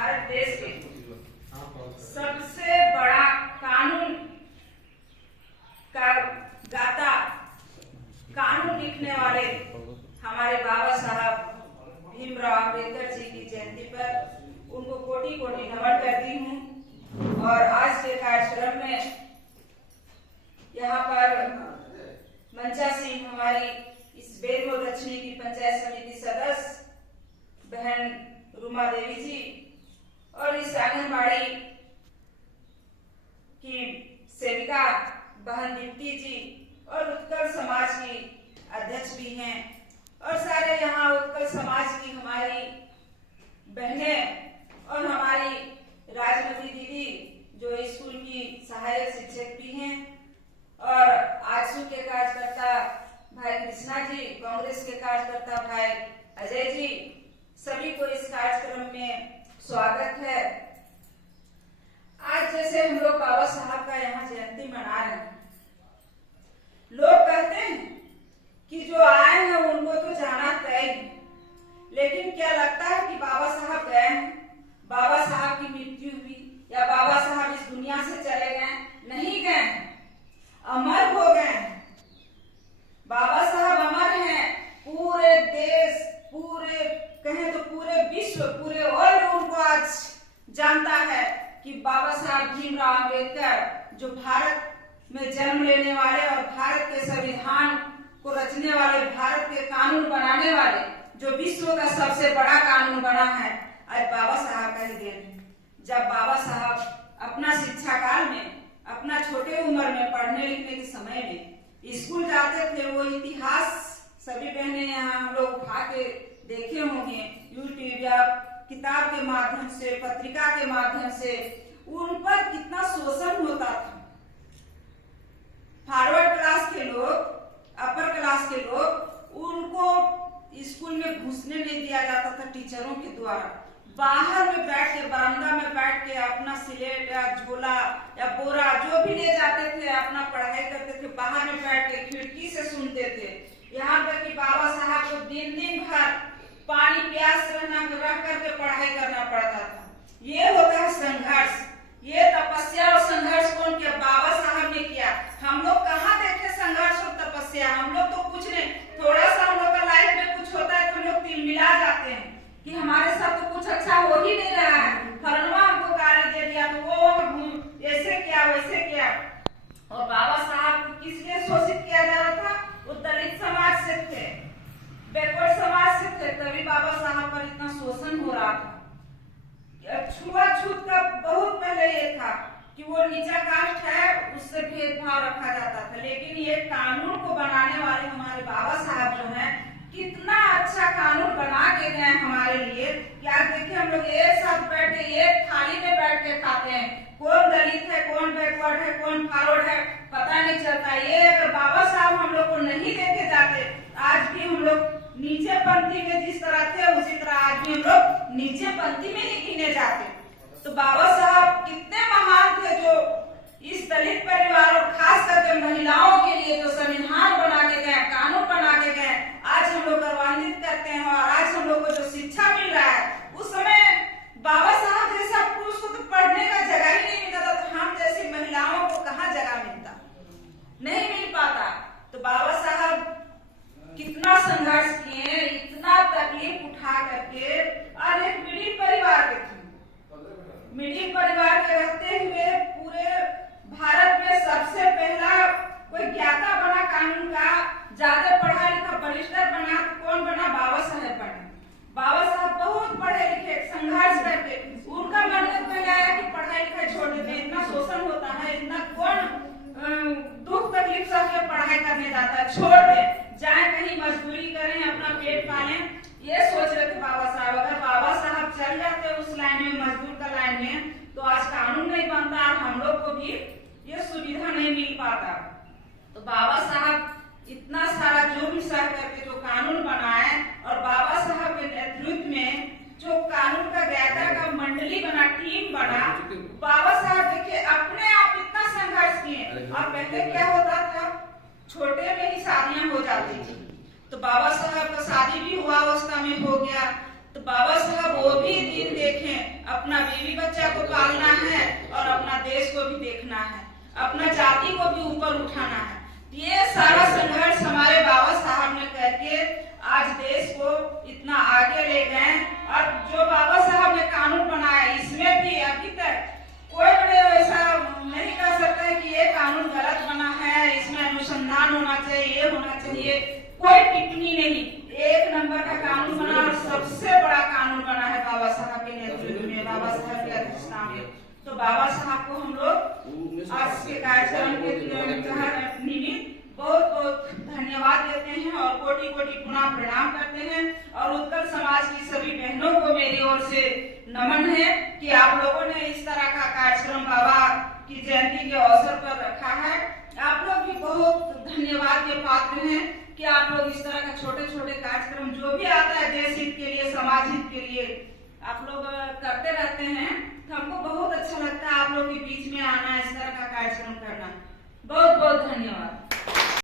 भारत देश के सबसे बड़ा कानून का गाता, कानून लिखने वाले हमारे बाबा साहब भीमराव अम्बेडकर जी की जयंती पर उनको कोटि कोटि नमन करती हूँ। और आज के कार्यक्रम में यहाँ पर मंचा सिंह हमारी इस बेरमो दक्षिणी की पंचायत समिति सदस्य बहन रुमा देवी जी और इस आंगनबाड़ी की सेविका बहन दीप्ति जी और उत्कल समाज की अध्यक्ष भी हैं और सारे यहाँ उत्कल समाज की हमारी बहनें और हमारी राजमती दीदी जो स्कूल की सहायक शिक्षक भी हैं और आजसू के कार्यकर्ता भाई कृष्णा जी, कांग्रेस के कार्यकर्ता भाई अजय जी, सभी को इस कार्यक्रम में स्वागत है। आज जैसे हम लोग बाबा साहब का यहाँ जयंती मना रहे हैं, लोग कहते हैं कि जो आए हैं उनको तो जाना तय है, लेकिन क्या लगता है कि बाबा साहब गए हैं, बाबा साहब की मृत्यु हुई या बाबा साहब इस दुनिया से चले गए? नहीं गए, अमर हो गए हैं। बाबा साहब अमर हैं। पूरे देश, पूरे कहें तो पूरे विश्व, पूरे वर्ल्ड उनको आज जानता है कि बाबा साहब भीमराव अम्बेडकर जो भारत में जन्म लेने वाले और भारत के संविधान को रचने वाले, भारत के कानून बनाने वाले, जो विश्व का सबसे बड़ा कानून बना है, आज बाबा साहब का ही देन है। जब बाबा साहब अपना शिक्षा काल में, अपना छोटे उम्र में पढ़ने लिखने के समय में स्कूल जाते थे, वो इतिहास सभी बहनें यहाँ हम लोग उठा के देखे होंगे यूट्यूब या किताब के माध्यम से, पत्रिका के माध्यम से, उन पर कितना शोषण होता था। फॉरवर्ड क्लास के लोग, अपर क्लास के लोग, उनको स्कूल में घुसने नहीं दिया जाता था टीचरों के द्वारा। बाहर में बैठ के, बरामदा में बैठ के अपना सिलेट या झोला या बोरा जो भी ले जाते थे, अपना पढ़ाई करते थे, बाहर में बैठ के खिड़की से सुनते थे। यहाँ तक कि बाबा साहब को दिन दिन भर पानी प्यास रह करके पढ़ाई करना पड़ता था। ये होता है संघर्ष, ये तपस्या और संघर्ष कौन किया? बाबा साहब ने किया। हम लोग कहाँ देखे संघर्ष और तपस्या? हम लोग तो कुछ नहीं, थोड़ा सा हम लोग का लाइफ में कुछ होता है तो हम लोग तिलमिला जाते हैं कि हमारे साथ तो कुछ अच्छा हो ही नहीं रहा है, फलनवा हमको गाली दे दिया तो वो ऐसे किया वैसे किया। और बाबा साहब को किस लिए शोषित किया जा रहा था? वो दलित समाज से थे, बैकवर्ड समाज से थे, तभी बाबा साहब पर इतना शोषण हो रहा था। छुआछूत का बहुत पहले ये था कि वो नीचा कास्ट है, उससे भेदभाव रखा जाता था। लेकिन ये कानून को बनाने वाले हमारे बाबा साहब जो हैं, कितना अच्छा कानून बना के गए हमारे लिए। क्या देखिए, हम लोग एक साथ बैठ के एक थाली में बैठ के खाते हैं, कौन दलित है, कौन बैकवर्ड है, कौन फॉरवर्ड है, पता नहीं चलता। ये अगर बाबा साहब हम लोग को नहीं देके जाते, आज भी हम लोग नीचे पंक्ति में जिस तरह थे, उसी तरह आज भी हम लोग नीचे पंक्ति में ही गिने जाते। तो बाबा साहब कितने महान थे, जो इस दलित परिवार और खास करके महिलाओं के लिए जो संविधान बना के गए, कानून बना के गए, आज हम लोग गौरवान्वित करते हैं। और आज हम लोग को जो शिक्षा मिल रहा है, उस समय बाबा साहब जैसा पुरुष को तो पढ़ने का जगह ही नहीं मिलता था, तो हम जैसी महिलाओं को कहाँ जगह मिलता? नहीं मिल पाता। तो बाबा साहब कितना संघर्ष किए, इतना तकलीफ उठा करके, और एक मिडिल परिवार के थे, मिडिल परिवार के रहते हुए पूरे भारत में सबसे पहला कोई ज्ञाता बना कानून का, ज्यादा पढ़ा लिखा बैरिस्टर बना, कौन बना? बाबा साहब बने। बाबा साहब बहुत पढ़े लिखे, संघर्ष करके, उनका मन में पहले आया कि पढ़ाई लिखाई छोड़ देते, इतना शोषण होता है, इतना कौन दुख तकलीफ सह के पढ़ाई करने जाता है, छोड़ दे, जाए कहीं मजदूरी करें, अपना पेट पालें। ये सोच रहे थे बाबा साहब। अगर बाबा साहब चल जाते उस लाइन में, मजदूर का लाइन में, तो आज कानून नहीं बनता और हम लोग को भी ये सुविधा नहीं मिल पाता। तो बाबा साहब इतना सारा जुर्म सह करके जो कानून बनाए, और बाबा साहब के नेतृत्व में जो कानून का ज्ञाता का मंडली बना, टीम बना, बाबा साहब देखिए अपने आप इतना संघर्ष किए। और पहले क्या होता था, छोटे में ही शादियां हो जाती थी, तो बाबा साहब का शादी भी हुआ अवस्था में हो गया, तो बाबा साहब वो भी दिन देखें, अपना बीवी बच्चा को पालना है और अपना देश को भी देखना है, अपना जाति को भी ऊपर उठाना है। ये सारा संघर्ष हमारे बाबा साहब ने करके आज देश को इतना आगे ले गए। और जो बाबा साहब ने कानून बनाया, इसमें भी अभी तक कोई ऐसा नहीं कह सकता है कि ये कानून गलत बना है, इसमें अनुसंधान होना चाहिए, ये होना चाहिए, कोई टिप्पणी नहीं। एक नंबर का कानून बना और सबसे बड़ा कानून बना है बाबा साहब के नेतृत्व में, बाबा साहब की अध्यक्षता में। तो बाबा साहब को हम लोग आज के कार्यक्रम के निमित्त बहुत बहुत धन्यवाद देते हैं और कोटि कोटि पुनः प्रणाम करते हैं। और उत्कल समाज की सभी बहनों को मेरी ओर से नमन है कि आप लोगों ने इस तरह का कार्यक्रम बाबा की जयंती के अवसर पर रखा है। आप लोग भी बहुत धन्यवाद के पात्र हैं कि आप लोग इस तरह का छोटे छोटे कार्यक्रम जो भी आता है देश हित के लिए, समाज हित के लिए आप लोग करते रहते हैं। तो हमको बहुत अच्छा लगता है आप लोग के बीच में आना, इस तरह का कार्यक्रम करना। बहुत बहुत धन्यवाद।